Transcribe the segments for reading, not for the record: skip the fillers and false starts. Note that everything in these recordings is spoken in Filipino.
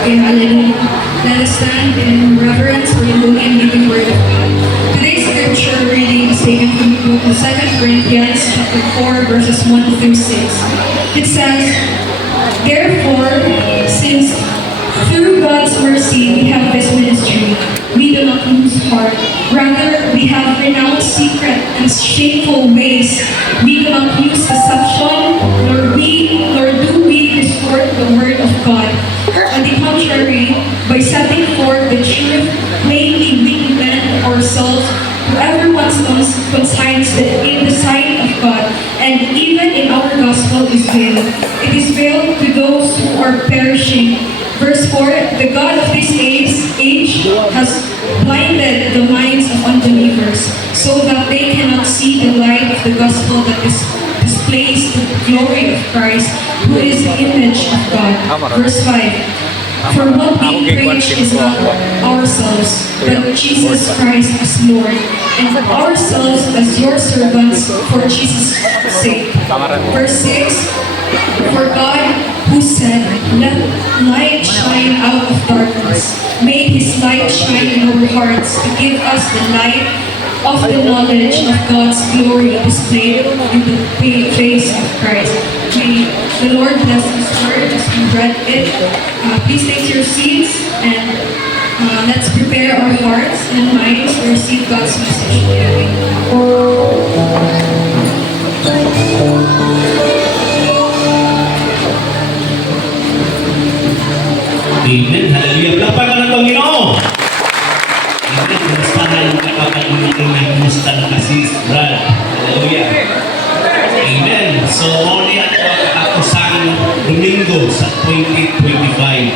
Okay, hallelujah. Let us stand in reverence for the holy and living word of God. Today's scripture reading is taken from the book of 2 Corinthians chapter 4, verses 1 through 6. It says, "Therefore, since through God's mercy we have this ministry, we do not lose heart. Rather, we have renounced secret and shameful ways. We do not use deception, nor do we distort the word of God. On the contrary, by setting forth the truth plainly, we commend ourselves to everyone's conscience in the sight of God, and even in our gospel is veiled. It is veiled to those who are perishing." Verse 4, "The God of this age has blinded the minds of unbelievers, so that they cannot see the light of the gospel that displays the glory of Christ, who is the image of God." Verse 5, "For what we preach is not ourselves, but Jesus Christ as Lord, and ourselves as your servants for Jesus' sake." Verse 6, "For God, who said, 'Let light shine out of darkness,' made his light shine in our hearts to give us the light of the knowledge of God's glory displayed in the face of Christ." May the Lord bless His word as we read it. Please take your seats and let's prepare our hearts and minds to receive God's message today. Amen. Hallelujah. Palakpakan ng Panginoon. Amen. Kumusta na yung kakapag-natin na kumusta na kasi Brad. Hallelujah. Amen. So, only at kakapusang Domingo sa 2025.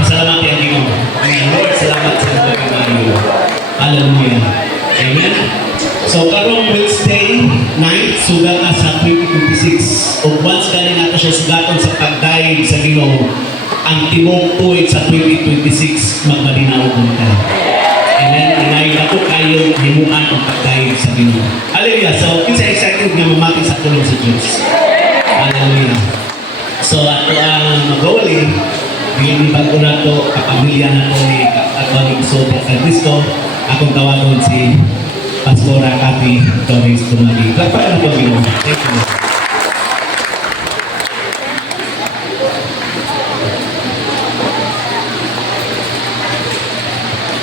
Pasalamat yung Ginoo. Amen. Lord, salamat sa mga Panginoon. Hallelujah. Amen. So, karong Wednesday night, sugat na sa 2026. O once galing nato siya sugaton sa pagdayeg sa Ginoo, ang timong tuig sa 2026 magmalinaw po tayo. Amen. Inay na po kayo himuan ang pagdayeg sa Ginoo. Hallelujah. So, kinsa excited nga mamati sa tulong sa Diyos. Hallelujah. So, ato ang mag-uli, bilin bago na to, kapamilya na to ni Katolik Soto San Cristo, akong tawagon si Pastora Cathy Torres Tumagi. Palakpakan po Ginoo. Thank you.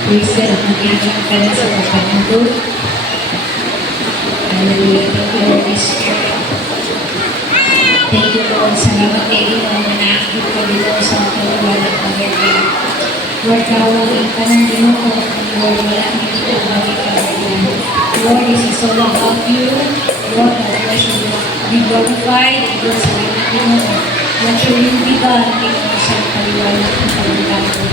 Praise God at magiging ka na sa pagpanuto. Hallelujah. Thank you, Holy Spirit. Thank you, Lord. Salamat kayo din ang manakit ko dito sa mga paliwanag ng Lord. Lord, kawagin ka na din ako. Lord, wala nang ito balik ka rin. Lord, this is all about you. Lord, I bless you. Be glorified. Lord, salamat din ako. Let your will be done. Thank you sa paliwanag ng paliwanag ko.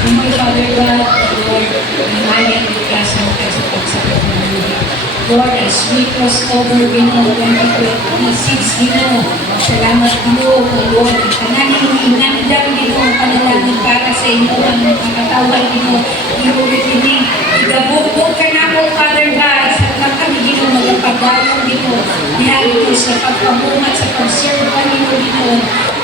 Thank you, Father God, Lord, remind me ka sa pagsapit ng buhay. Lord, as we cross over, Ginoo, 2026, Ginoo, salamat, Ginoo, Lord, kananing inandam, Ginoo, panalangin para sa inyo, ang makatawan, Ginoo, Ginoo, Ginoo, igabugbog ka na po, Father God, sa kami, Ginoo, magpagdayong, Ginoo, ihali ko sa pagpabuhat, sa pag-serve pa, Ginoo,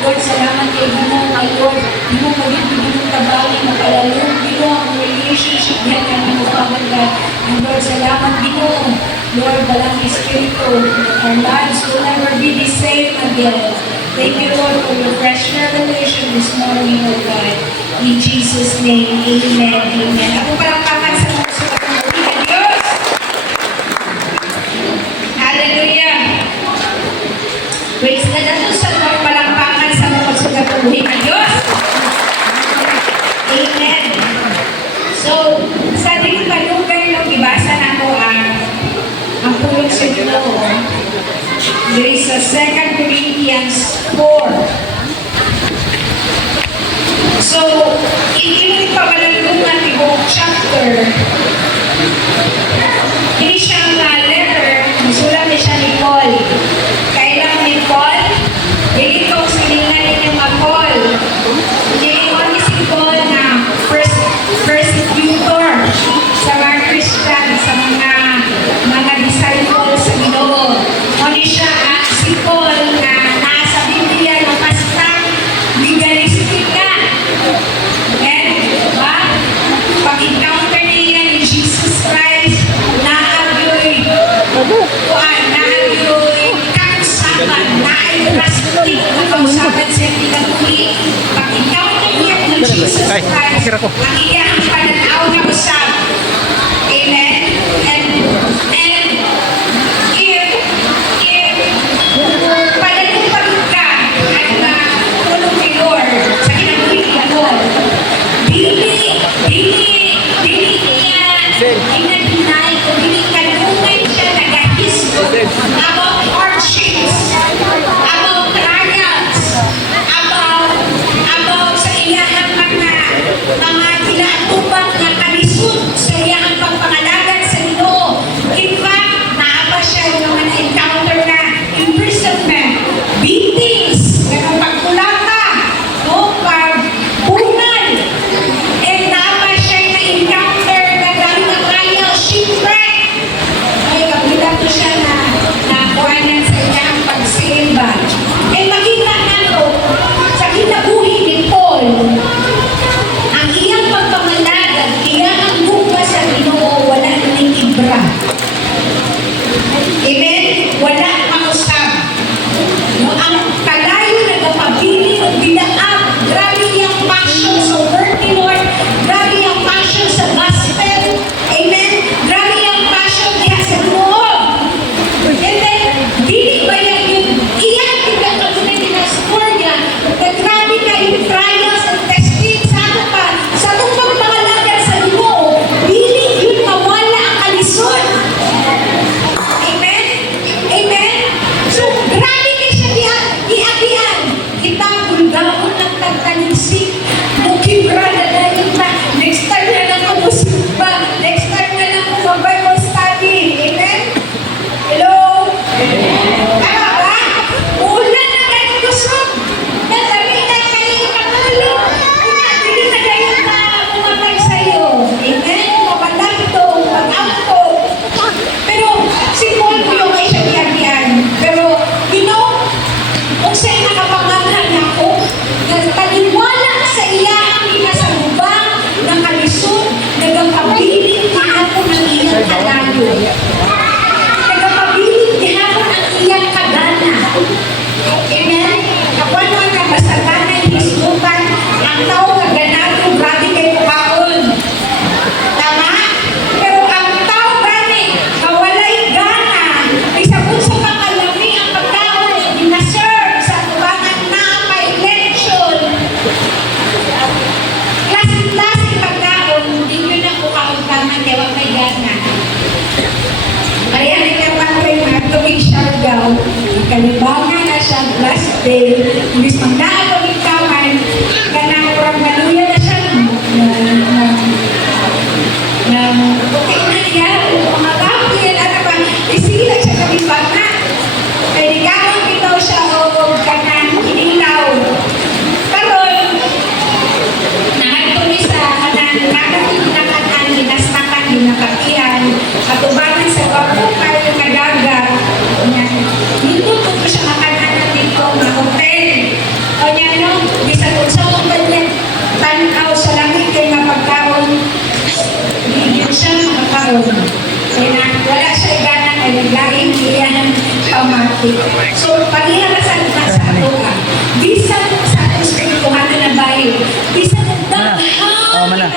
Lord, salamat kay Ginoo, my Lord, Ginoo, magiging tabawin, makalalong, Ginoo, ang relationship niya kami mo, Father God. And Lord, salamat, Ginoo. Lord, walang Espiritu. Our lives will never be the same again. Thank you, Lord, for your fresh revelation this morning, O God. In Jesus' name, amen, amen. Ako palakpakan sa mga sulat ng Biblia, Diyos. Hallelujah. Praise God. Ano sa mga palakpakan sa mga sulat ng Biblia, Diyos? Amen. So, sa ating panugan nung ibasa na ko ang pulong sa Ginoo, there is a 2 Corinthians 4. So, inuwi pa malalungan ibang chapter ng Jesus Ay, Christ, sira ko. ang iyang pananaw na usap. Amen? And if pananupag ka at tulong ni Lord sa kinabuhi ni Lord, dili niya inadinay o dili kanunay siya nagahisgot about hardships, about trials, about sa iyahang mga kinaatubang na kalisod sa iyahang pagpangalagan sa Ginoo. In fact, naaba siya yung mga na-encounter na imprisonment, beatings, pagkulata, no, pagbunal, and naaba siya na-encounter na dahil na trial, shipwreck. Ay, kabila ko siya na nakuhanan sa iyang pagsimba. Eh, makita nato sa kinabuhi ni Paul, ang iyang pagpamalagan, iyang buka sa Ginoo, wala ning ibra. Amen? Wala mausap. No, ang kalayo nagapabili ng binaag, grabe yung passion sa word ni Lord, grabe yung passion sa gospel. Amen? Grabe yung passion niya sa Ginoo. And then, dili ba yan yung iyan pinagkagunan nila sa niya, na grabe ka yung trials and testing sa ato pa, sa atong pagpangalagan sa Ginoo, dili yun mawala ang kalisod. Amen? Amen? So, grabe kayo siya iadian. Kita, bulgaon ng tagtaligsik. Mukibra na dahil na. Next time na lang ako musibba. Next time na lang ako mag-Bible study. Amen? Hello? Tama ba? Ulan na kayo kusog. Nadami na kayo panalo. Kaya, hindi na kayo na bumabay sa'yo. Amen? Mabalagto, mag-auto. Pero, si Paul ko yung ay siya iadian. Pero, you know, kung sa'yo nakapangalan ako, nagpaniwala sa iya ang inasalubang ng kalisod, nagapabiling kahapon ang iyang kalayo. Nagapabiling kahapon ang iyang kadana. Amen? Kapag mga basagana yung hisgutan, ang tao na ganado, grabe kayo kaon. Tama? Pero ang tao gani, kawalay gana, ay sabon sa pakalami ang pagkaon, dinaserve sa tubangan na may election. Klase-klase pagkaon, hindi nyo na po kauntangan, kaya wag may gana. Kaya nagkapan ko yung mga tubig Siargao, kalibangan na siya last day, imbis magdaan ko yung kaman, kanang kurang galuya na siya okay na yan, mga tao yan, at pa, isila siya kalibangan. Kaya nagkaroon bitaw siya o kanang inilaw. Karon, nakatuli sa kanang nakatinakan, ginastakan, ginakatihan, at ubangan sa kapukay, kadagat, dito po siya makananan dito na hotel. O niya, no, bisa kung sa hotel niya, tanaw sa langit kayo na pagkaon, hindi siya makakaon. Kaya wala siya gana ay naglaing iyan pamati. So, pagiharasan na sa ato ka. Bisan sa ating spirituhan na bayo. Bisan na Mala.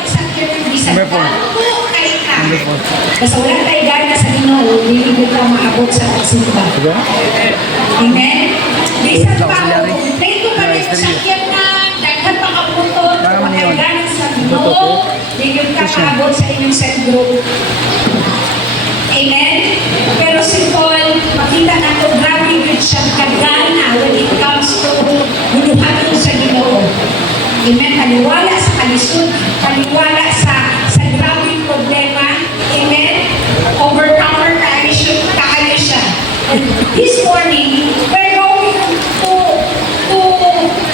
bisan Number four. dako kay ka. Number four. Kasi wala tayo gana sa Ginoo, hindi ka maabot sa pagsimba. Diba? Amen? Bisan Wala ko pa sila ako, rin. dito pa rin sakyan na, daghan pa kaputot, Para man yun. pagkagana sa Ginoo, hindi ka maabot sa inyong cell group. Amen? Pero si Paul, makita na ito, grabe yun siya kagana when it comes to buluhan sa Ginoo. Amen? Paliwala sa kalisod, paliwala sa grabing problema. Amen? Overcomer tayo siya. And this morning, we're going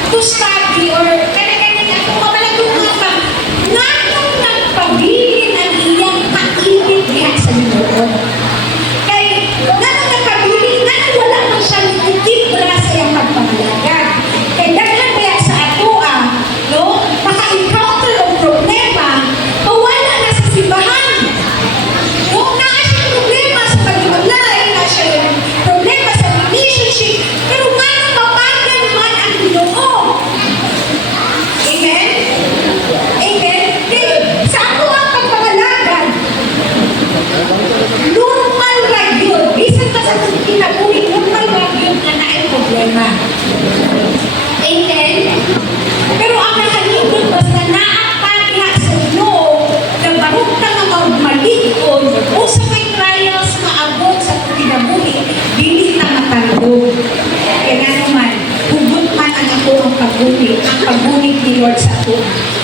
to study or kanya-kanya kung mamalagungan pa, nanong nagpabilin ang iyang kainit diha sa Ginoo. Kay, nanong nagpabilin, nanong wala man siyang ikibra sa iyang pagpamalagan. Kay, daghan kaya sa atua, no? Maka-encounter ang problema, mawala na sa simbahan. No? Naa siyang problema sa paghiwalay, naa siyang problema sa relationship,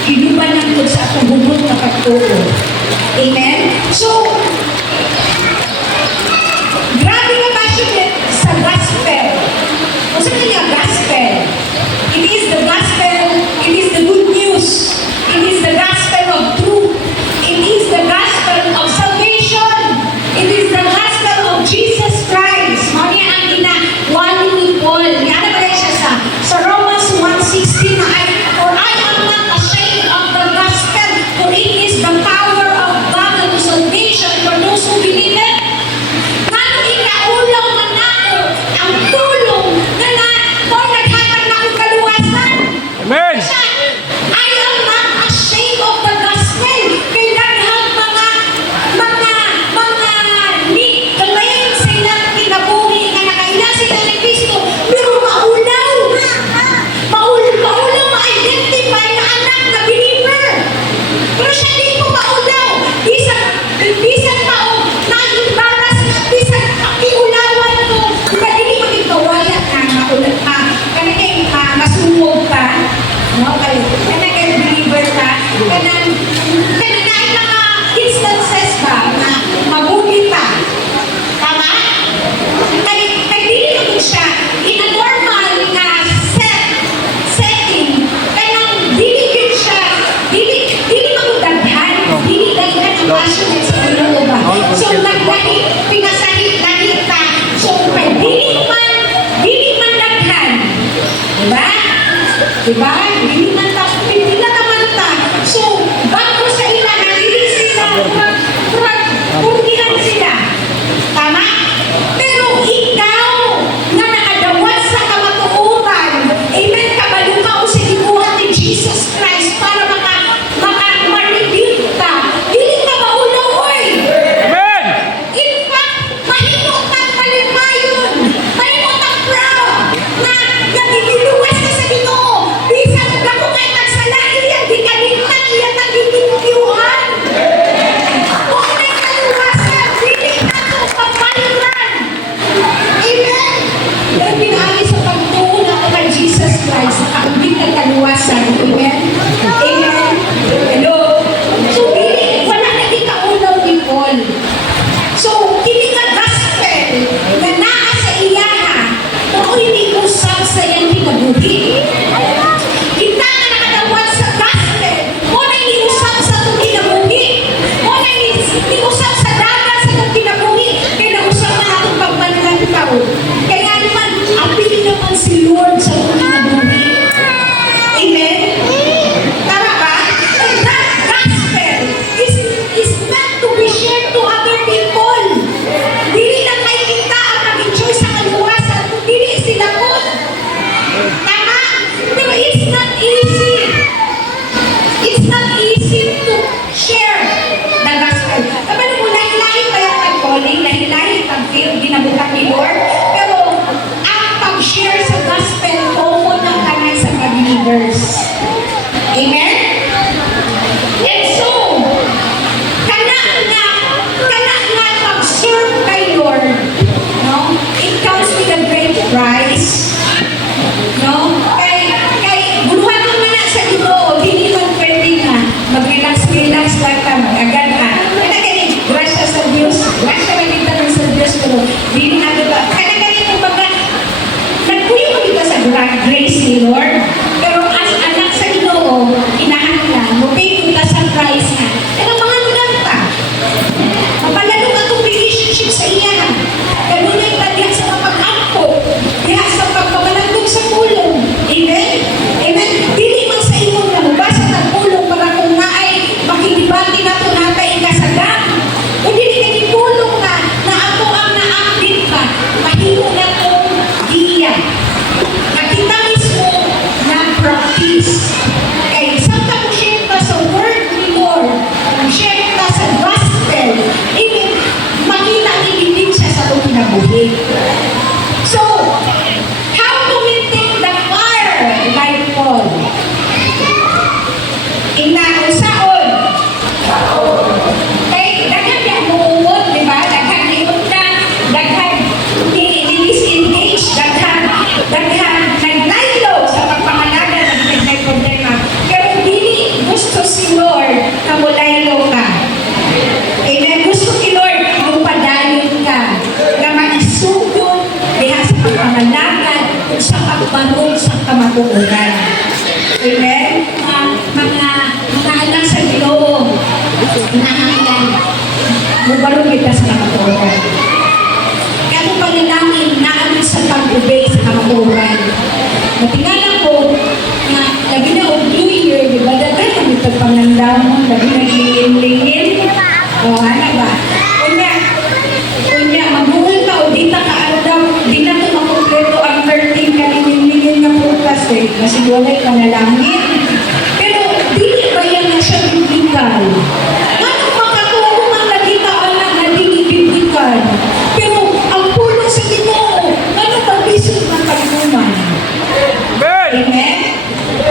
Hinuban natin sa atong hubot na pagtuo. Amen? So, grabe nga passionate sa gospel. O sa kanya, gospel. It is the gospel, it is the good news. It is the gospel of truth. It is the gospel of salvation. It is the gospel of Jesus Christ. Mali ang ginawali ni Paul. Yan na ba siya sa Romans 1:16 na ay, for I am not ashamed of the gospel, for it is the power of God unto salvation for those who believe it. Ngano ikaulaw man ako ang tulong na Paul naghatag na akong kaluwasan. Amen. I am not ashamed of the gospel. Kay daghang mga neat claim sa ilang kinabuhi nga nakaila sila ni Kristo, pero maulaw, ma-identify na anak na believer. Pero siya di ko maulaw. Bisan pa o na-embarrass, bisan pakiulawan ko, diba hindi mo ipawala na maulat ka. Kanagay masungog ka. No, kanagay believer ka. Kanagay mga instances ba na mabuti pa. Tama? Kay dili naman siya in a normal na setting. Kanang dili yun siya, dili magudaghan, dili daghan ang passionate sa Ginoo ba. So naglahi, pinasahi-lahi ta. So kay dili man daghan. Diba? Diba? Dili man ta, pila ka man ta. So, bago sa ilahan, dili sila, purgihan sila. Tama? Pero ikaw, na nakadawat sa kamatuoran, amen, kabalukaw sa gibuhat ni Jesus Christ para ma-rebuke ka. Dili ka maulaw, oy! Amen. In fact, mahimot kang malimayon. Mahimot kang proud na nagigiluwas ka sa Ginoo. Bisan ako kay nagsala, iyang di kalimtan, iyang nagigingkiuhan. Kung may kaluwasan, dili ako papaliran. Amen? Pero pinaali sa pagtuo na ako kay Jesus Christ, nakakabig ng kaluwasan. Amen? Amen? Hello? So, wala na ikaulaw ni Paul. So, kini nga gospel na naa sa iyaha, kung hindi usap sa iyang kinabuhi. Kita nga nakadawat sa gospel, kung hindi usap sa itong kinabuhi. Kung hindi usap sa dagat sa itong kinabuhi, kaya nausap na itong pagpanlantaw. Kaya naman, apil naman si Lord sa itong kinabuhi. Amen? Tama ba? And that gospel is meant to be shared to other people. Dili lang kay kita ang mag-enjoy sa kaluwasan, kung dili sila po. Tama? Pero it's not easy. It's not easy to share the gospel. Kapag mo lahi-lahi pa yung pag-calling, lahi-lahi pag-feel, ginabutan ni Lord. Pero ang pag-share sa gospel, common ng kanay sa believers. Amen? And so, kana nga pag-serve kay Lord, no? It comes with a great price. No? Kay buluhan mo na sa Ginoo, hindi man pwede na mag-relax-relax lang ka, mag-agad ka. Kaya ganit, grasya sa Diyos, grasya na kita ng sa Diyos, pero hindi na kita. Kaya ganit, kumbaga, nagpuyo mo kita sa grace ni Lord, pero as anak sa Ginoo, kinahanglan, mupay kita sa price na. Kaya mga naganta, mapalalo ka itong relationship sa iya. Ganun yung tadya sa kapag-ampo, diha sa pagpapalandog sa pulong. Amen? Amen? Dili man sa imong na mabasa ng pulong para kung naay makikibati na ito natay kasagam. Kung dili ka ni pulong na ato ang na-update ka, mahimo na itong giya. Na kita mismo na-practice. Kaya isang share ka sa word ni Lord, share ka sa gospel, even makita ni siya sa itong kinabuhi. So, how to maintain the fire like Paul? Inausaon. Kay daghan di umuungod, di ba? Daghan di utang, daghan di-disengage, daghan naglaylo sa pagpangalaga ng may problema. Pero dili Subarong kita sa kamatuoran. Kaya kung panalangin na ano sa pag-obey sa kamatuoran. Natingala ko na labi na og New Year, di ba? Dagay kami pagpangandaman, labi na lingin-lingin. O, ano ba? Kunya, mabuhay ka o di ta kaandam, di na ito makumpleto ang 13 kalingin-lingin na prutas eh. Kasi wala'y panalangin. Pero, di ba yan na siya biblical? Ano makatuwa ang nagitaan na di biblical? Pero, ang pulo sa Ginoo, ano ba bisig ng pagkuman? Amen?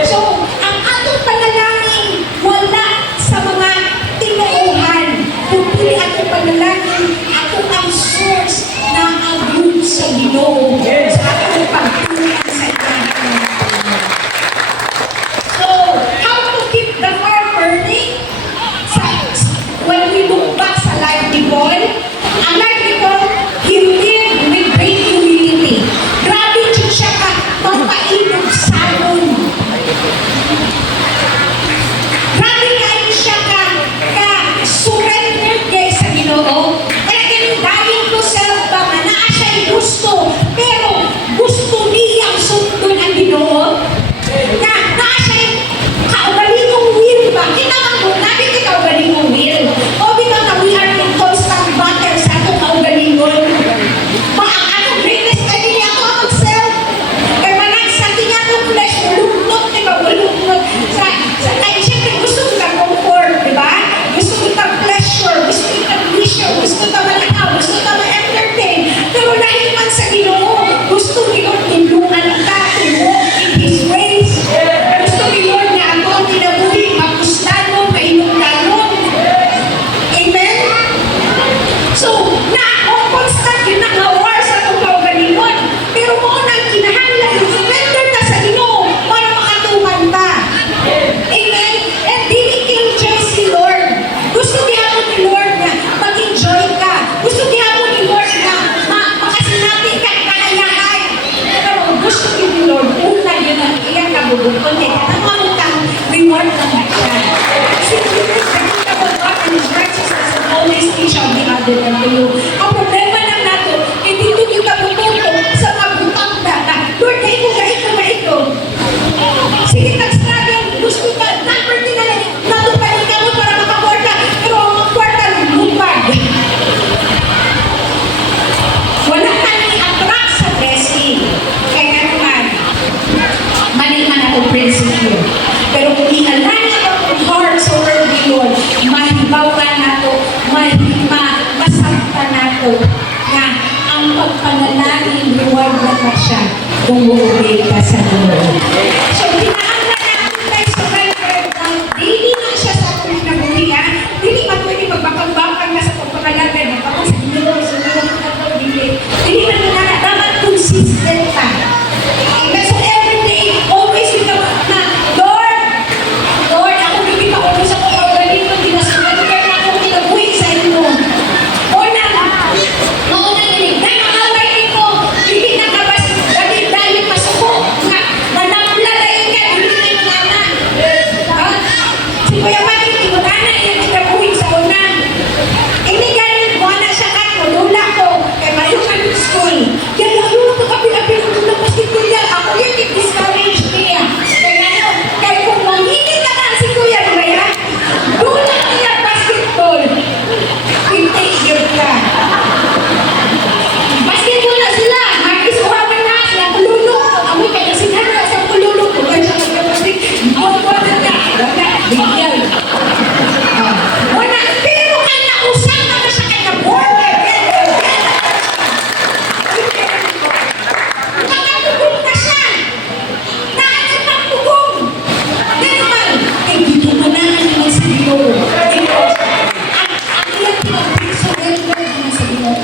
So, ang atong panalangin wala sa mga tinuuhan. Kundi atong panalangin, atong ang source na ang sa Ginoo. Sa atong pagtunan sa ilang. So, how to keep the fire burning? When we look back sa life ni Paul, ang life ni Paul, he lived with great humility. Grabe siya ka, magpainog salon. Grabe kayo siya ka surrender kay sa Ginoo. Kaya kinindayang ko self ba na naa siya'y gusto, pero gusto niyang sundon ang Ginoo. Na naa siya'y kaugalingong will ba? Kinaman mo, nabi ka kaugalingong will. O bitaw na we are in constant battle sa atong kaugalingon. Ma, ang atong greatest enemy ako ang self. Kaya managsating atong flesh, luknot, di ba? Luknot. Sa tayo, siyempre gusto kita comfort, di ba? Gusto kita pleasure, gusto kita leisure, gusto kita malakaw, gusto kita ma-entertain. Pero dahil man sa Ginoo, gusto Ginoo tulungan ka to walk in His ways. Gusto ni Lord na ako ang tinabuhi, mapuslanon, mainungdanon. Amen? So, constant yun ang war sa itong kaugalingon. Pero mo nang kinahanglan, surrender ka sa Ginoo para makatuman ka. Amen? And dili enjoy si Lord. Gusto gihapon ni Lord na mag-enjoy ka. Gusto gihapon ni Lord na makasinati ka kanayahay. Pero gusto ni Lord, una yun ang iyang kabubukon. Ang mamutang reward ng siya. Kasi nakita ko God and His righteousness and always He shall be added unto you. Ang problema lang nato, hindi ito yung kabututo sa mabutang na Lord, kayo kung kahit na sige, nag-struggle, gusto ka, number din na lang, natupanin ka mo para makakwarta, pero ang makakwarta, lumipad. Wala kang i-attract sa blessing. Kaya naman, mali man ako prinsipyo. Pero kung i-align ang heart sa word ni Lord, mahibawan nato, masakta nato, na ang pagpanalangin, reward na siya kung uubay ka sa Lord. So, kinahanglan natin tayo surrender na dili na siya sa atong kinabuhian, dili man pwede magbakang-bakang na sa pagpanalangin, magpapang sa Ginoo, sa Ginoo, dili na nila dapat consistent ka. Amen. So, every day, always we come na, Lord, ako hindi pa ako sa pagpagaling ko, dinasurrender na ako kinabuhi sa inyo. Mauna nila, dahil makaway ko, hindi nakabas, dahil masuko, manapla dahil ka, hindi na yung anak. Si Kuya Mati, hindi mo na yung kinabuhi sa unan. Hindi galing mo na siya ka, lula ko, kay Mayukan School. Kaya yung kapil-apil ko na basketball niya, ako yung discourage niya. Kaya kung manginit ka na si Kuya, di ba yan? Lula niya basketball. Hindi yun ka. Basketball na sila, mag-isuhaman na sila, pululo. Amoy ka na sinara sa pululo. Kung kaya siya magkabasik, wala na, bigyan. Wala, pero kaya nausap na siya kaya born again. Nakatugong na siya. Nakatugong. Yan naman, kay dito manahan naman sa Ginoo. Ang ilang pinag-surrender naman sa Ginoo.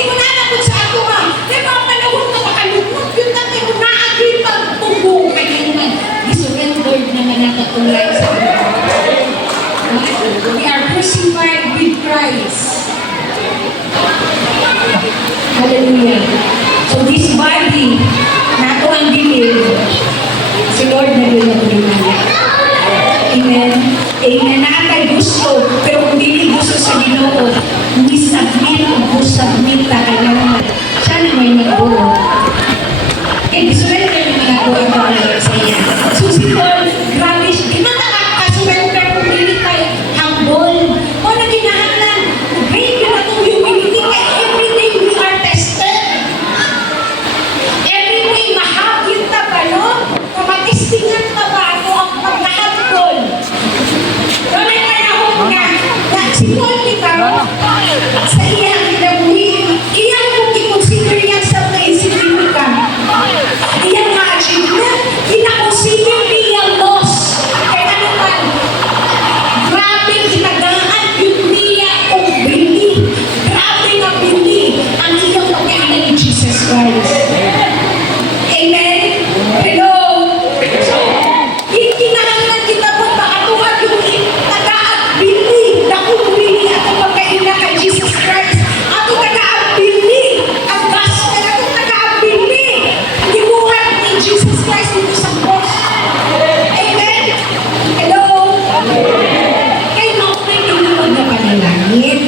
Iunahan po sa ato ha. Pero ang panahon na makalugod yun na pero na-agree pag-tugong. Kaya naman, isurrendered naman nakatulay sa Ginoo. We are crucified with Christ. Hallelujah. So this body, na ito ang believe, si Lord na yun ang pinamaya. Amen. Amen. Na atay gusto, pero kung hindi gusto sa Ginoo, hindi submit na kanya siya na may mag-work. Eh, surrender yung mga buwan sa iya. So, si Paul, grabe siya. Di ba nakaka-surrender kung hindi tayo humble? O, naginahanglan, bring yun atong humility kaya everyday we are tested. Everyday mahagit na ba, no? Kamatestingan na ba ako ang pagkahambol? Doon ay panahon nga, na si Paul, ikaw, sa iyang kinabuhi, iyang kung i-consider yan sa mga insignificant. Iyang ma-achievement, ina-consider niyang loss. Kaya naman, grabe kinagaan yung niya kung bili. Grabe nga bili ang iyang pagkainan ni Jesus Christ. Amen? Hello? So, kinahanglan kita po makatuhan yung tagaan bili na kung bili at ang pagkainan kay Jesus Christ. Ato tagaan bili ang gospel. Ato tagaan bili ang gibuhat ni Jesus Christ dito sa cross. Amen? Hello? Kaya maupay din naman na panalangin.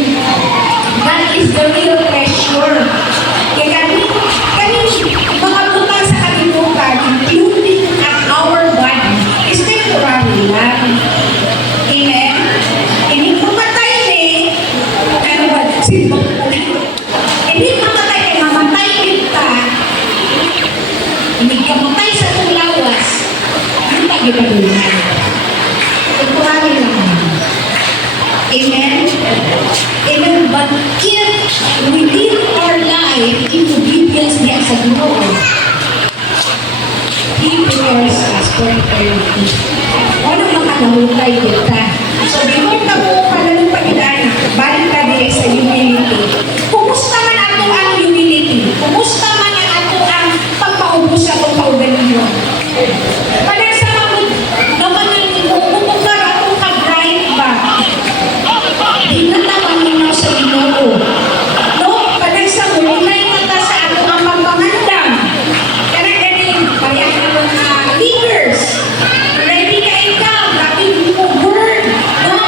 That is the real treasure. Kaya kami mga butang sa kalimutan, including at our body, is temporary lang. Amen? Hindi mamatay ano ba? Hindi mamatay kay mamatay kita. Hindi ka matay sa itong lawas. Ano tayo padulan? Temporary lang. Amen? Amen? But if we live our life in obedience niya sa Ginoo, He prepares us for eternity. Ano makalahutay kita? So, before ka mo palalong pagidaan, balik ka din sa humility. Kumusta man ato ang humility? Kumusta man ang ato ang pagpaubos sa itong kaugalingon? Parang sa mga naman ng kumukumpar atong kag-drive ba? Di na naman ninaw sa Ginoo. No? Parang sa mulay mata sa ato ang pagpangandam. Karang ganing, parang mga leaders. Ready ka ikaw, dating mo word. No?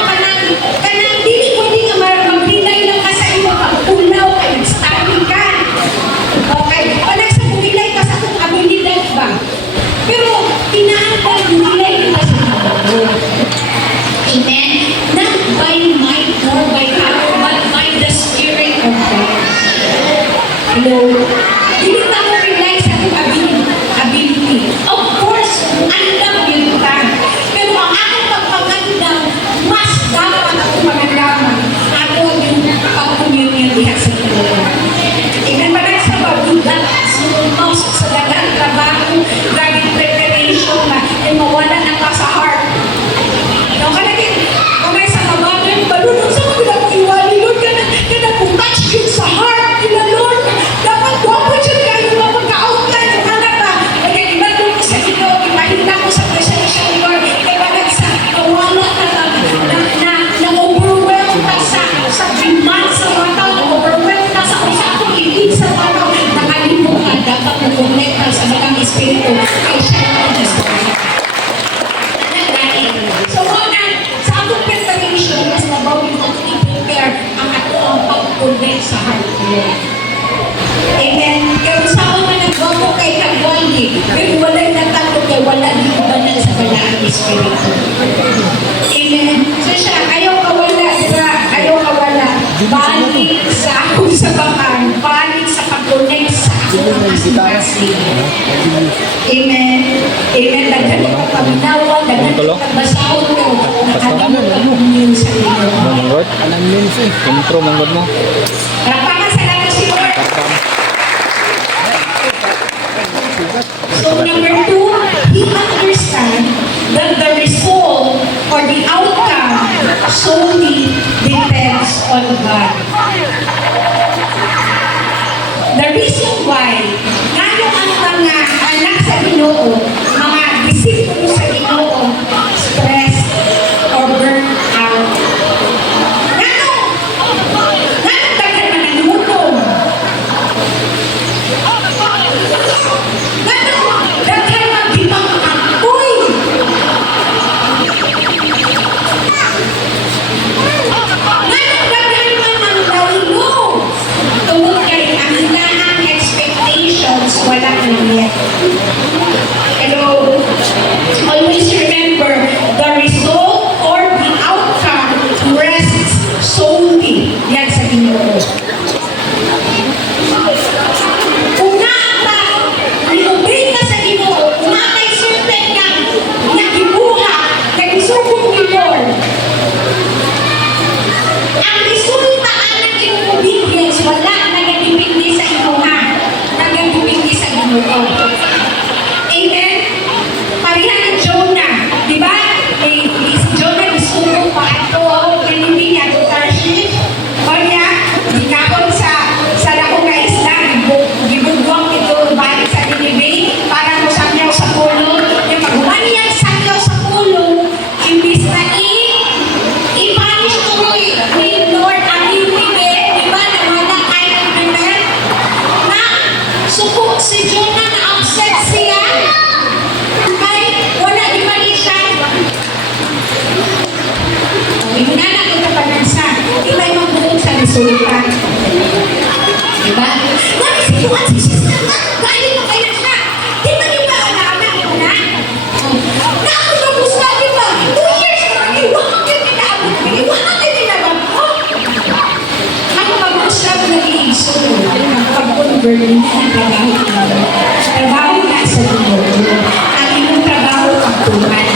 Kanang dili ko hindi nga mag-relay lang ka sa imo pag-ulaw kay nag-study ka. Okay? Parang sa bumilay ka sa itong abilidad ba? Pero, kinahanglan bumilay kita sa Ginoo. Amen? Not by might nor by power, but by the Spirit of God. Hello? Hindi ka mo rely sa itong ability. Of course, andam yun ka. Pero ang aking pagpagandam, mas dapat ako magandaman. Ako yung pag-communion diha sa Ginoo. Amen? Parang sa babudat, sa dagang trabaho, driving preparation na, ay mawala na ka sa heart. Yung kalagin, kamay sa kabagan, balunod sa mga iwali, Lord, touch yun sa heart nila, Lord. Dapat dapat yun kayo na magka-outline. Ano ba? Kaya ibalong ko sa inyo, ipahinda ko sa presensya ni Lord. Kaya balag sa kawala na overwhelm ka sa demand sa mga tao, overwhelm ka sa usapong ibig sa mga tao. Nakalimutan, dapat mag-connect ka sa mga espiritu. Kaya siya ang nag-story. So, sa atong preparation, mas mabawi ko i-prepare ang ato ang pag-connect sa heart ko. Amen? Kaya kung saan man nagbago kay Kagwaldi, pero wala'y natakot kay wala di banal sa balaan espiritu. Amen? So siya, ayaw kawala, diba? Ayaw kawala. Balik sa akong sabakan, balik sa pag-connect sa akong asing-asing. Amen? Amen? Daghan ko paminawan, daghan ko pagbasahon ko, nakalimot ang umiyong sa inyo. Lord, anong means eh? Intro mong God mo. Rapakan sa natin si Lord. So number 2, he understands that the result or the outcome solely depends on God. The reason why ngano ang mga anak sa Ginoo, mga disipulo sa Ginoo, stress or burnt out. Ngano daghan man ang gutom. Ngano daghan man gibang apoy. Ngano daghan man ang ang resulta ng iyong obedience, wala nagadepende sa imo ha. Nagadepende sa Ginoo. Amen? Parihan ng Jonah, di ba? Si Jonah isugo pa ato, kanindi niya to Tarshish. O niya, gikapon sa dako nga isla, gibugwang ito balik sa Nineveh para mo sakyaw sa pulo. Yung paghuman niya sakyaw sa pulo, imbis na i-punish tuloy ni Lord ang Nineveh, di ba? Nawala kayo ng pinan na suko si Jonah na upset siya. Kay wala di man siya. Inana ko ito panansa. Iba'y magbuong sa resulta. Diba? Nami situan si sister na. Gaya mo kaya siya. Di ba di ba alaman mo na? Na ako na gusto, di ba? 2 years na kami. Wakang kayo ninaabot kami. Wakang kayo ninaabot ko. Ako mag-gusto ako nag-iiso. Pag-convert ng trabaho. Trabaho na sa Ginoo. Ang inyong trabaho pagtuman.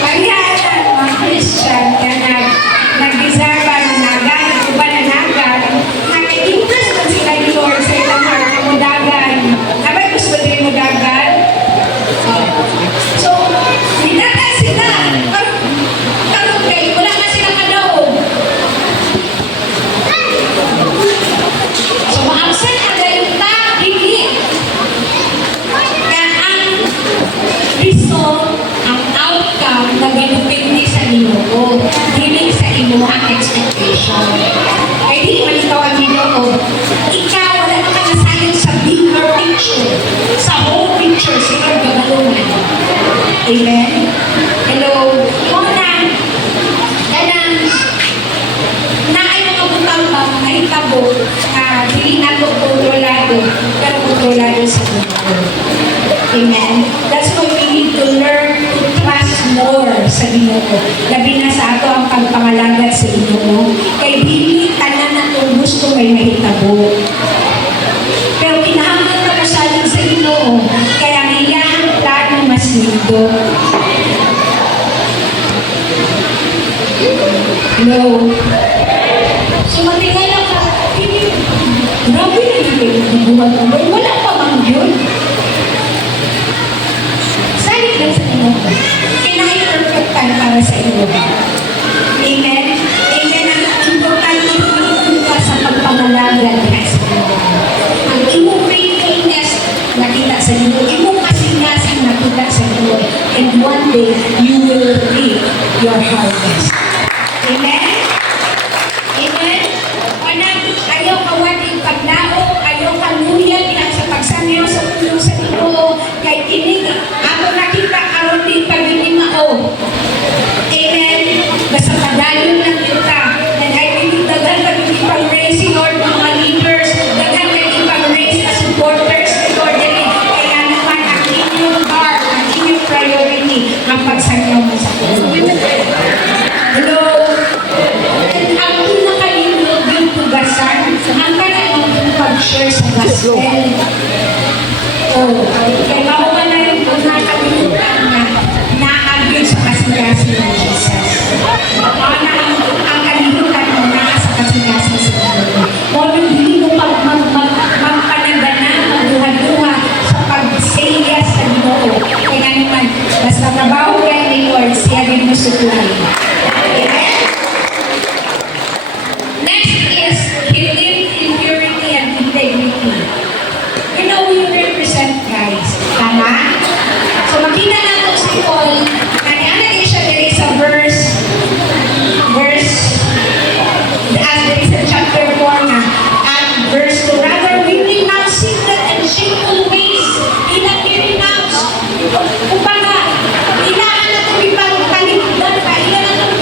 Kaya mga Christian na nag-deserve na nagan, iba na nagan, nag-impress man sila ni Lord sa ilang heart na mudagan. Abay, gusto din mudagan? So, hinagan sila. Karong kayo, wala na silang kadaog. So, ma-absent ang dayuta, hindi. Kaya ang result, ang outcome na ginupindi sa Ginoo, hindi sa imuhang expectation. Kaya di man ikaw ang Ginoo, ikaw wala ka nasayon sa bigger picture, sa whole picture, sa iyong gagalungan. Amen? Hello? Una, kanang naay mga butang ba, mga hitabo, dili na ko kontrolado, pero kontrolado sa Ginoo. Amen? That's why we need to learn to trust more sa Ginoo. Labi na sa ato ang pagpangalagat sa Ginoo. Kay dili tanan na itong gusto may mahitabo. Pero kinahanglan na masalin sa Ginoo, kaya ang iyang plano mas lindo. Hello? So matingala ka, grabe na yung buwan mo. Wala pa mang yun. Salit lang sa inyo. Kinahi-perfectan para sa inyo. Amen? Amen. Ang importante ito sa pagpangalaga na sa inyo. Ang imong faithfulness nakita sa inyo. Imong kasingasan nakita sa inyo. And one day, you will reap your harvest. Amen? Amen? Ayaw kawating paglaok, ayaw kaluyan lang sa pagsanyaw sa tulong sa Ginoo. Kay kinig, ako nakita aron din pag-inimao. Amen? Basta padayon lang yun ka. And I believe dagan pag-ibig pag-raise Lord mga leaders, dagan pag-ibig pag-raise na supporters ni Lord. Kaya naman ang inyong heart, ang inyong priority, ang pagsanyaw mo sa tulong. Hello? And ang pinakalinog yung tugasan, ang kanang pag-share sa gospel. Oh, kaya mauwa na yung nakalimutan na naagin sa kasing-kasing ng Jesus. Ang kalimutan mo na sa kasing-kasing sa Ginoo. Mo nung hindi mo magpanagana, magduha-duha sa pag-say yes sa Ginoo. Kaya naman, basta trabaho kayo ni Lord, siya din mo sutuhin. Amen? Next is healing, impurity, and integrity. You know who you represent, guys. Tama? So, makita natin si Paul, nanianagay siya diri sa verse, as there is a chapter 4 na, at verse 2, rather, we renounce secret and shameful ways. Ilang i-renounce. Kung baga, ilaan na ito ipang kaligdan ka, ilan na itong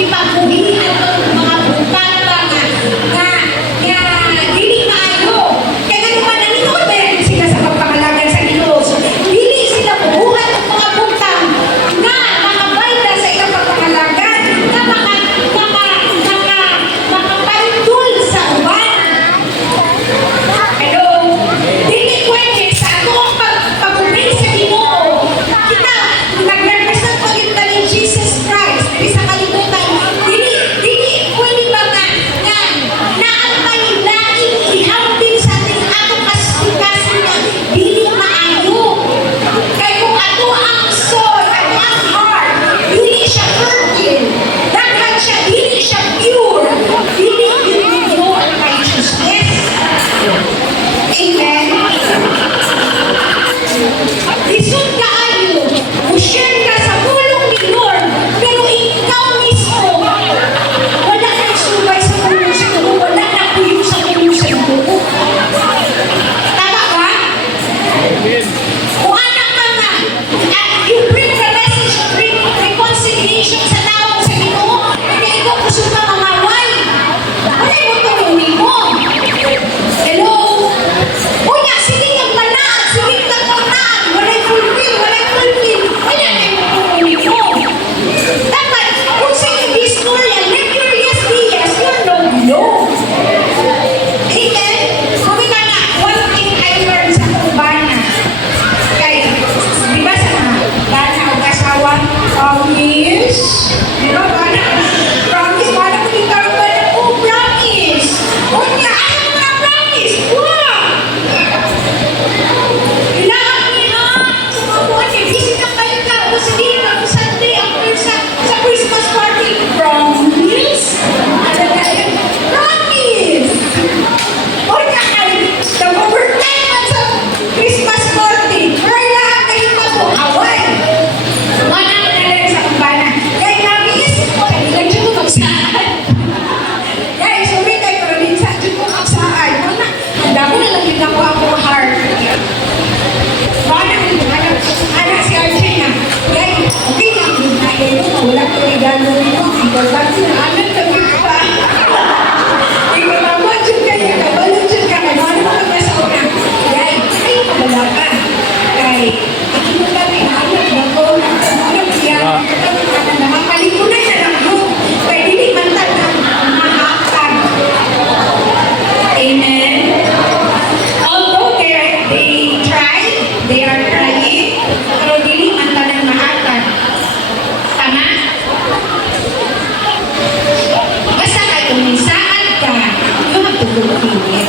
langit.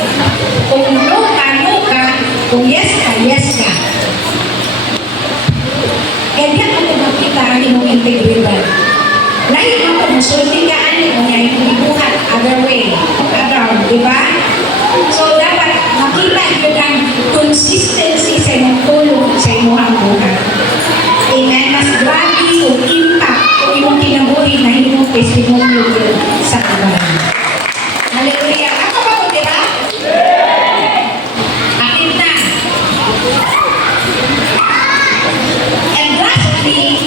Kung no ka, no ka. Kung yes ka, yes ka. Kaya diyan ako makita ang imong integridad. Lahat na ito, musulti ka ani kung yan yung ibuhat, other way, around, di ba? So, dapat makita yun ang consistency sa imong tulong sa imong buhay. Amen? Mas grabe yung impact kung imong kinabuhi na imong testimonyo yun sa kabayan. Hallelujah! Ako ba ko, di ba? Akin na. And lastly,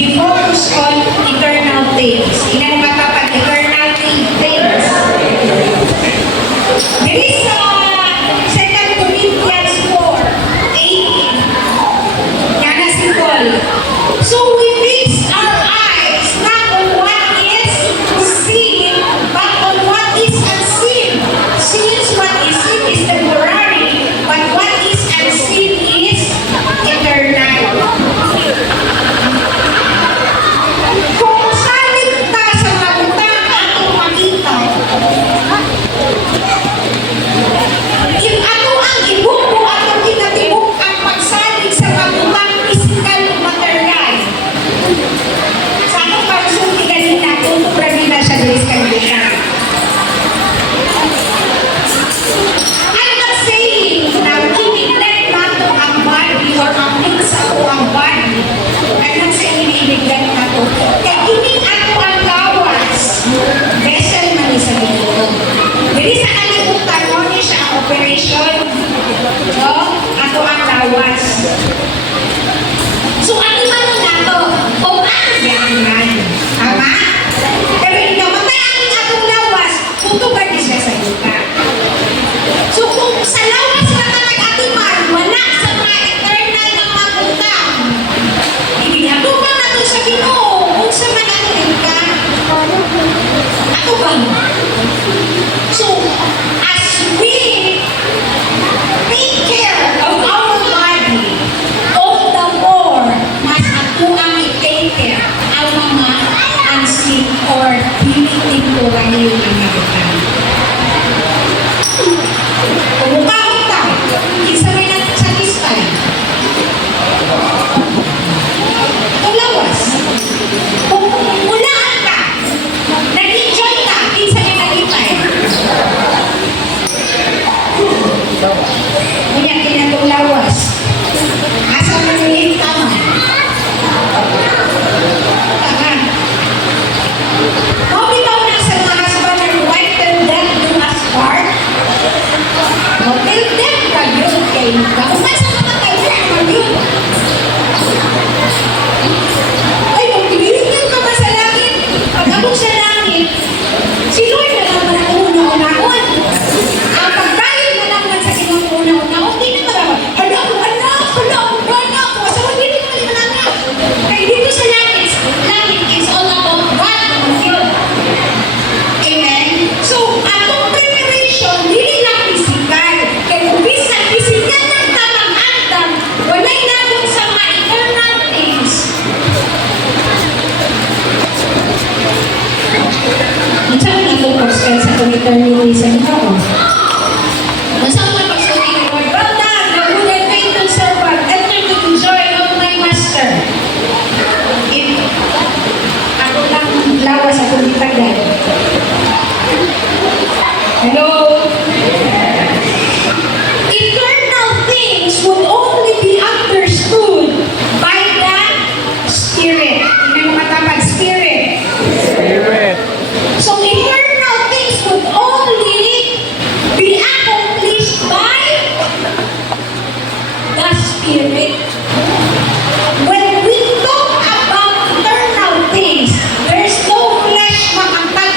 he focused on eternal things. Ilan matapag eternal things? There is 2 Corinthians 4:18. Yan na si Paul. So we fix our eyes not on what is seen, but on what is unseen. Since what is seen is temporary, but what is unseen is eternal. Kung salit ka sa magutang atong makita, if ato ang ibuko atong kinatibuk ang pagsalig sa magutang physical o material, sa akong pagsulti ganina, kung na siya dahil sa kanila. I'm not saying na i-neglect nato ang body or ang things ako ang body. I'm not saying i-neglect nato. Kaya ining ato ang lawas, vessel man sa Ginoo. Dili sa kalibutan mo ni siya ang operation, no? Ato ang lawas. So ano man nato? O ang yaman. Tama? Pero ikamatay ang atong lawas, tutugan ni siya sa yuta. So kung sa lawas na ka nag-atiman, wala sa mga eternal na magutang. Ibinatuman na to sa Ginoo. Kung sa man ato ka, ato ba? So, as we take care of our body, all the more, mas ato ang i-take care ang mga unseen or temporary na magutang. Kumukahon ka, isa may nagsatisfy. Kung lawas, kung mulaan ka, nag-enjoy ka, isa may nagipay. Kaya kinatong lawas, asa mo niliit tama. Tama. Mau bitaw na sa mga husband and wife till death do us part. No, till death ka yun kay kung nasa namatay wala naman yun. Ay, magpilitin ka ba sa langit? Pag abot sa langit, si Lord na lang ang una-unahon. Ang pagdayon na lang man sa Ginoo una-unahon, di na marama. Hala ako anak, asa mo hindi naman yung anak. Kaya dito sa langit is all about God naman yun. Amen? So, atong preparation, dili lang physical. Kaya kung bisan physical ng tamang andam, wala'y labot sa mga eternal things. Minsan mo natupos sa itong eternity sa Ginoo. Minsan mo napagsulti ng Lord, well done, the good and faithful servant, enter to the joy of my master. If ako lang lawas sa itong itagal. Hello? Eternal things would only be understood by the Spirit. Hindi mo matapad, Spirit. Spirit. So eternal things would only be accomplished by the Spirit. When we talk about eternal things, there's no flesh makatag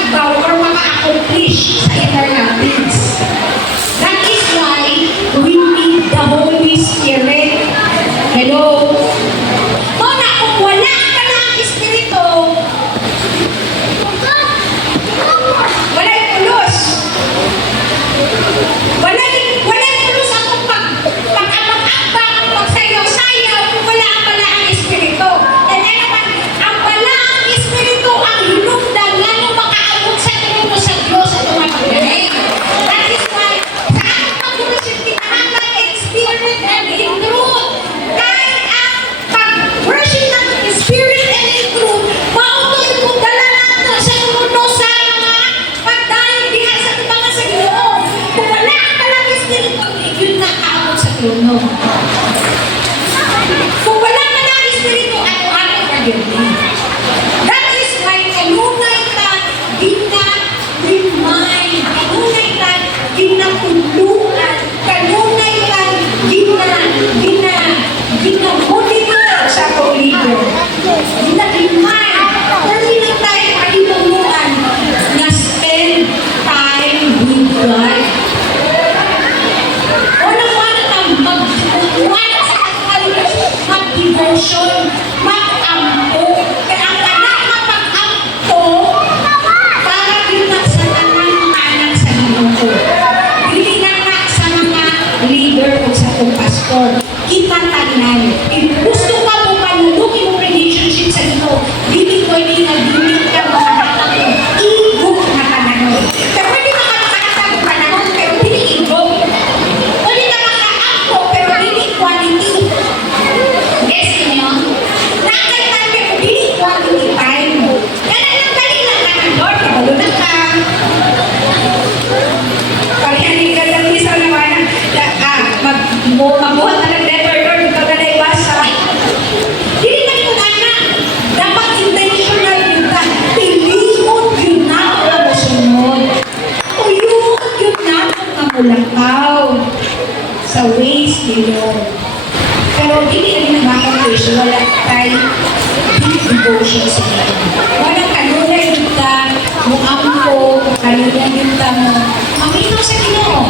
Lord. Pero hindi rin nag-accomplish, wala tayo deep devotion sa Lord. Walang kanunay kita, muampo, kanunay kita mo, makita sa Ginoo.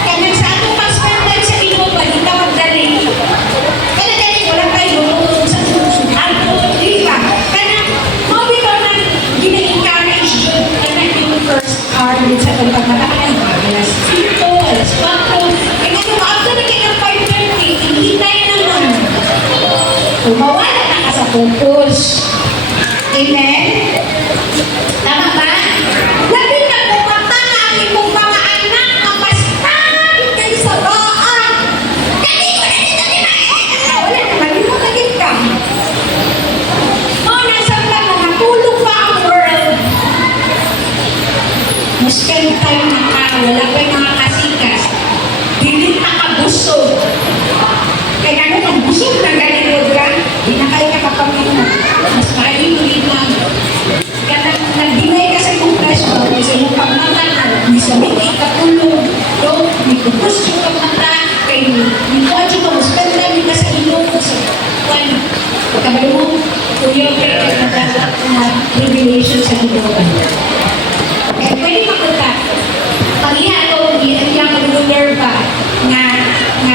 Kaya nag sa atong pag-spend time sa Ginoo, pwede ka magdali. Kaya dali, wala tayo lumutunod sa puso. Ato, di ba? Kaya, mawag ikaw na gina-encourage yun. Kaya yung first hour din sa pagpapatakan, alas 5, alas 4. Kaya ano, after na kayo ng 5:30, hinihintay naman. Mawala na ka sa focus. Amen? Tama ba? Labi na kumata na ang imong mga anak na bastard kayo sa baan. Dali ko na dito ni Mael. Wala naman, hindi mo naging ka. O, nasa pag nakatulog pa ang world. Spend time na ka, wala pa yung mga kasikas. Dili na ka busog. Kaya ano, kung busog na galikod ka, di na kayo kapapamilya. Mas makalimulin lang. Kaya nag-deny ka sa iyong flesh mo, kasi yung pagmata na, hindi sa may ikatulong, may kupos yung pagmata, kaya yung kwadyo ka, spend time ka sa ilong, sa kwan. Kabalo mo, kuya, kaya nagdala na revelation sa ilong. Eh, pwede makunta. Pag-iha ito, yung ruler ba, na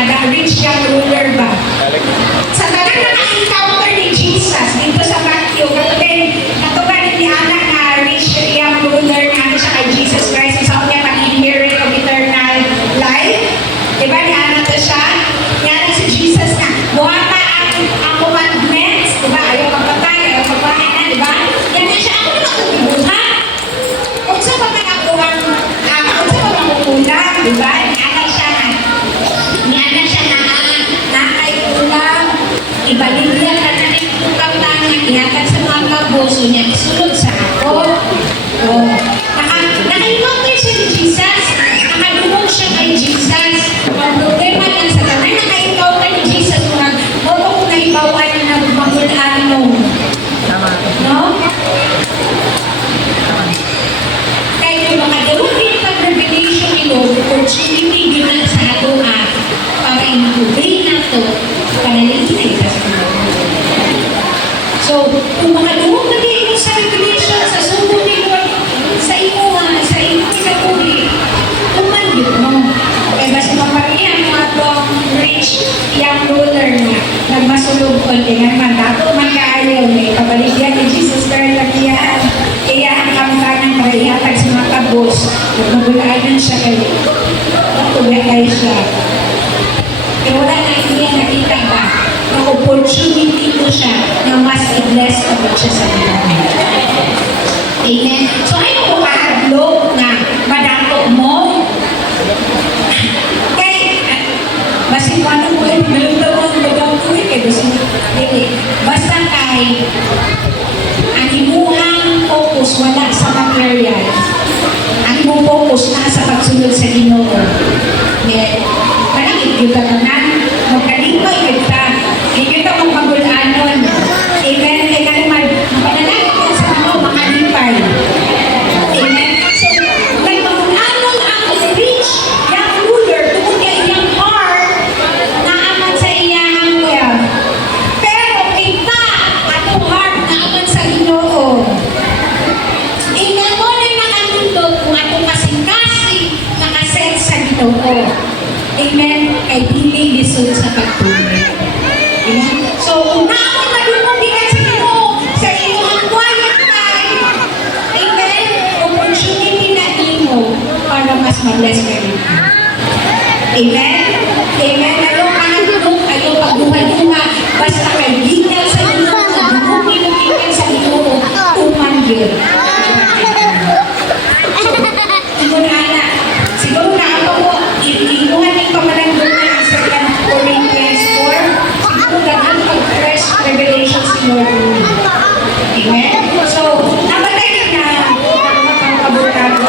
the rich young ruler ba. Sa talang naka-encounter ni Jesus dito sa Matthew, katugan ni anak na rich young ruler na ano siya kay Jesus Christ, sa niya pag-inherit of eternal life. Diba, ni anak na siya? Yan si Jesus na, buhata ang commandments, diba, ayaw kapatay, ayaw kapatay, diba? Yan na siya, ako naman ang ibuhat. Kung sa pagkakakuhan, kung sa pagkakukulang, diba? Nianak siya na nakay kulang, ibaligyan ka na rin tukang tangan, ihatag sa mga kaboso niya, isulod sa ako. Oh. Naka-encounter siya ni Jesus, nakadulong siya kay Jesus. Ang problema lang sa tanay, naka-encounter ni Jesus, murag, mo kung naibawan na nagmagulaan mo. No? Kaya kung makadulong din pag-revelation ni Lord, opportunity din na sa ato para inubay na ito, panalitin ka sa Lord. So, kung makadulong na din sa revelation, sa subo ni Lord, sa imo pinaguli, tumanggit mo. Kaya basta maparihan mo atong rich young ruler na nagmasulog ko, tingnan man, dato man kaayaw, may kabaligyan ni Jesus Christ lang iyan. Kaya ang kamtanang para ihatag sa mga kabos, nagmagulaanan siya kayo. Natugay siya. Pero wala na hindi nakita ba na opportunity ko siya na mas i-bless ako siya sa mga. Amen? So, ayaw ko mahadlok na madato mo. Kaya, basta kung ano ko, maluntawan mo madato kaya basta kay ang imuhang focus wala sa material. Ang imong focus na sa pagsunod sa Ginoo. Manangit yung katanan, magkalipay kita, hindi kita magpagulanon. Amen? Kaya naman, mapanalangit ka sa Ginoo, makalipay. Amen? So, nagpagulanon ang rich young ruler tungkol kay iyang heart na aman sa iyang wealth. Pero kita, atong heart na aman sa Ginoo. Amen? Mo na nakatundog kung atong kasing-kasing nakaset sa Ginoo. Amen? Ay dili lisod sa pagtuloy. Amen? So, kung naman madumong gikan sa Ginoo, sa iyong quiet time, amen? Opportunity na imo para mas ma-bless kayo. Amen? Amen? Ayaw kahadlok, ayaw pagduha-duha, basta kay gikan sa Ginoo, dumong gikan sa Ginoo, tumanggil. Siguro na ako mo, inuhan yung pamalanggo na sa 2 Corinthians 4, siguro gagawin pag-fresh revelation si Lord. Amen? So, nabatay na na, napapagkabutado.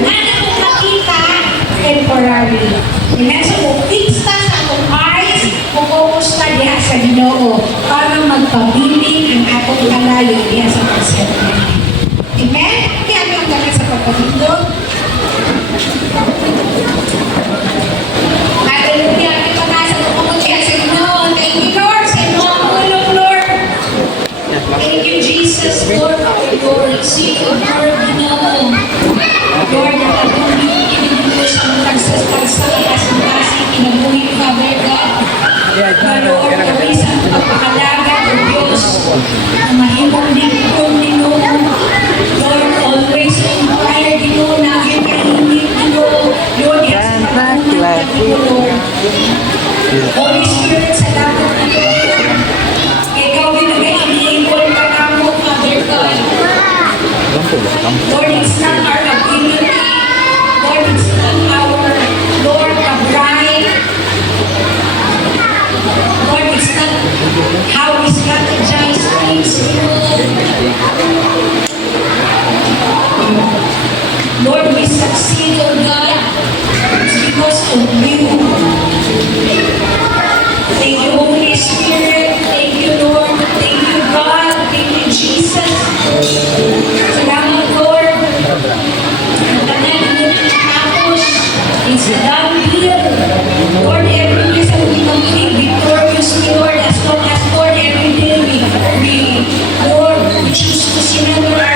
tanan akong makita temporary. Amen. So, fix ta sa atong eyes, focus ta diha sa Ginoo para magpabiling ang atong kalayo diha sa pagserve. Amen? Kaya ang gamit sa pagpabindog. Hallelujah. Kita na sa pagpapagyan sa Ginoo. Thank you, Lord. Sa Ginoo ang ulong, Lord. Thank you, Jesus, Lord, Lord. See you, Lord, Ginoo. Lord, nakatulong kinigilo sa mga pagsasalakas ng kasi kinabuhi, Father God. Na Lord, kami sa pagpapalaga ng Diyos na mahimong lingkong Ginoo. Lord, always in prayer, Ginoo, namin kainit, Ginoo. Lord, yes, pagpungan ka, Lord. Holy Spirit, salamat na Lord. Ikaw binigay ang able ka kamo, Father God. Lord, it's not our ability. Lord, it's not our, Lord, pride. Lord, it's not how we strategize things, Lord, we succeed, oh God. It's because of you. Thank you, Holy Spirit. Thank you, Lord. Thank you, God. Thank you, Jesus. Salamat, Lord. Ang tanan ng tapos, it's a done deal. Lord, every day sa we complete victoriously, Lord, as long as, Lord, every day we Lord, we choose to surrender